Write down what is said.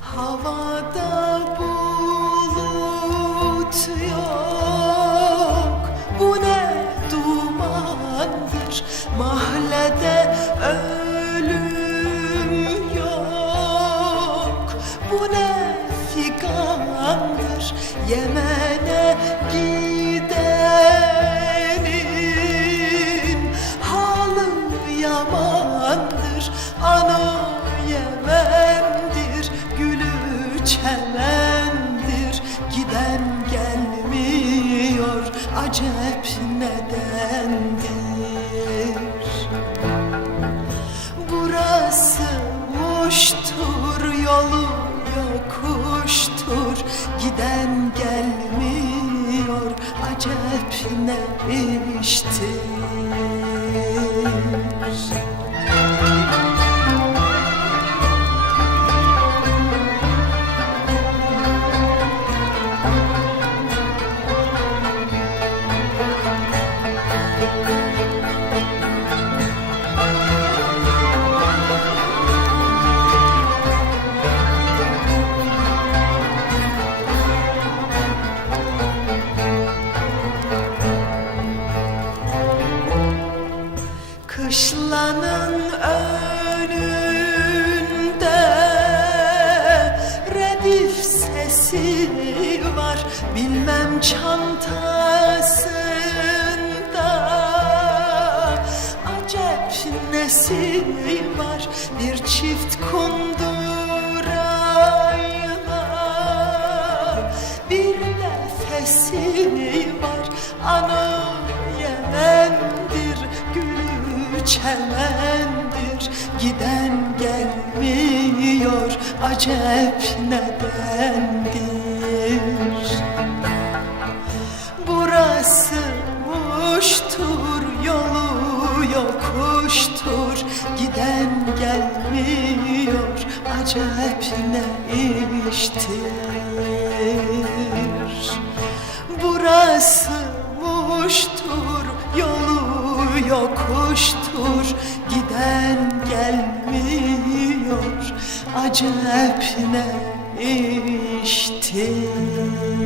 Havada bulut yok. Bu ne dumandır? Mahallede ölüm yok. Bu ne figandır? Yemek acep nedendir Burası muştur yolu yokuştur. Giden gelmiyor acep ne iştir Bilmem çantasında acep nesi var? Bir çift kundurayla bir nefesi var. Anı Yemen'dir, gülü çemendir Giden gelmiyor, acep nedendir yokuştur Giden gelmiyor, acep ne iştir Burası muştur, yolu yokuştur Giden gelmiyor, acep ne iştir